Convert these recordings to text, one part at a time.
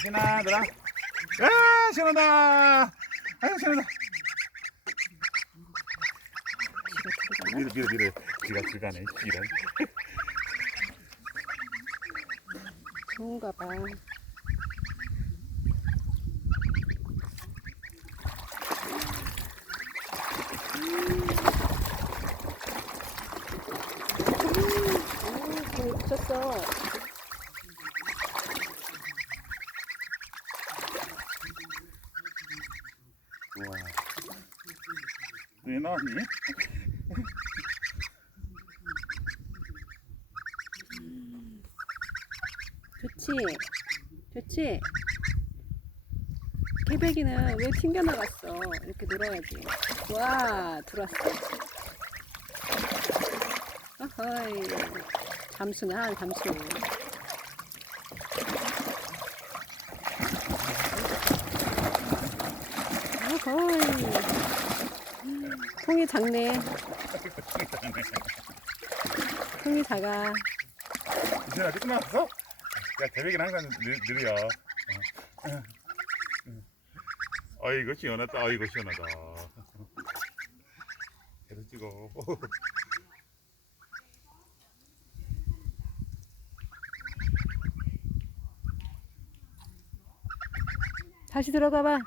신아 들아. 아 시원하다. 아유 시원하다. 밀어 밀어 밀어 지가 지가네 지가 좋은가 봐. 음, 오, 붙였어. 우와 왜 나왔니? 좋지? 좋지? 개배기는 왜 튕겨 나갔어? 이렇게 늘어야지. 와, 들어왔어. 어허이. 잠수네, 한 잠수. 어허이. 통이 작네. 통이 작아. 신아 아직 끝났어? 야 대백이는 항상 느, 느려 어. 아이고 시원하다 아이고 시원하다 계속 찍어 다시 들어가 봐.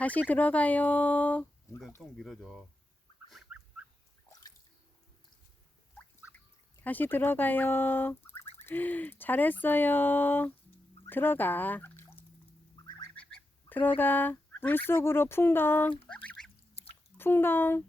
다시 들어가요. 엉덩이 똥 밀어줘 다시 들어가요. 잘했어요. 들어가. 들어가. 물속으로 풍덩. 풍덩.